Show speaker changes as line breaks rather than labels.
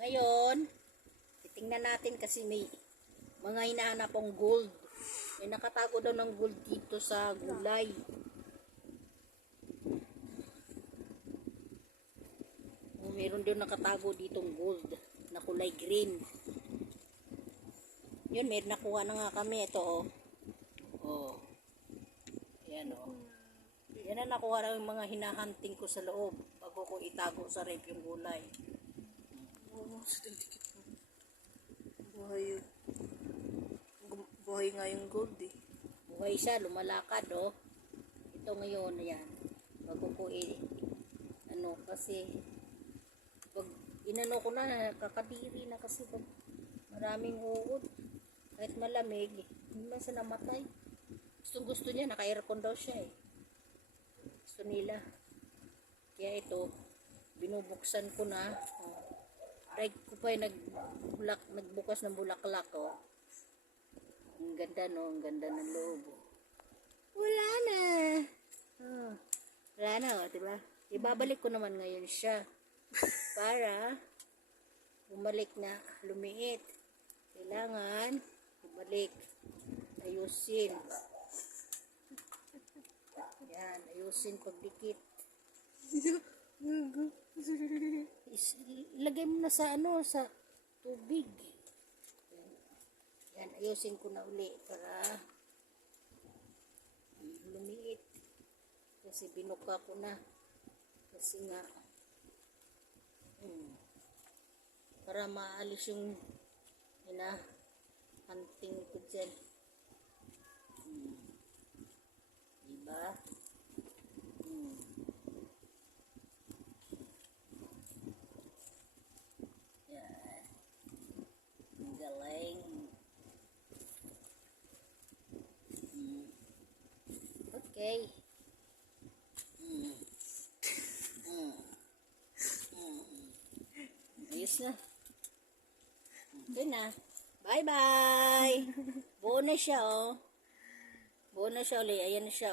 Ngayon, titingnan natin kasi may mga hinahanap ang gold. May nakatago daw ng gold dito sa gulay. Oh, meron din nakatago ditong gold na kulay green. Yun, may nakuha na nga kami. Ito, oh. Oh. Yan, oh. Yan ang nakuha na yung mga hinahunting ko sa loob bago ko itago sa rep yung gulay.
Sa dikit mo. Buhay yun. Buhay nga yung gold eh.
Buhay siya, lumalakad, oh. Ito ngayon, yan. Bago ko i... Ano, kasi... Pag inano ko na, kakadiri na kasi pag maraming uod. Kahit malamig, hindi man siya namatay. Gustong gusto niya, naka-aircon daw siya eh. Gusto nila. Kaya ito, binubuksan ko na. Oh. Right ko pa yung nagbulak, nagbukas ng bulaklak, oh. Ang ganda no, ang ganda ng loob. oh. Wala na. Oh, wala na, oh, diba? Ibabalik ko naman ngayon siya. Para bumalik na lumiit. Kailangan bumalik. Ayusin. Yan, ayusin pagdikit. Is, ilagay mo na sa ano, sa tubig. Yan, yan ayusin ko na uli para lumiit. Kasi binuka ko na. Kasi nga, hmm, para maalis yung ina hunting ko dyan. Hmm. Diba? Hmm. Yan. Ang galing. Hmm. Okay. Ayos na. Okay na. Bye-bye. Na siya, oh. Na siya ulit. Ayan na siya, oh.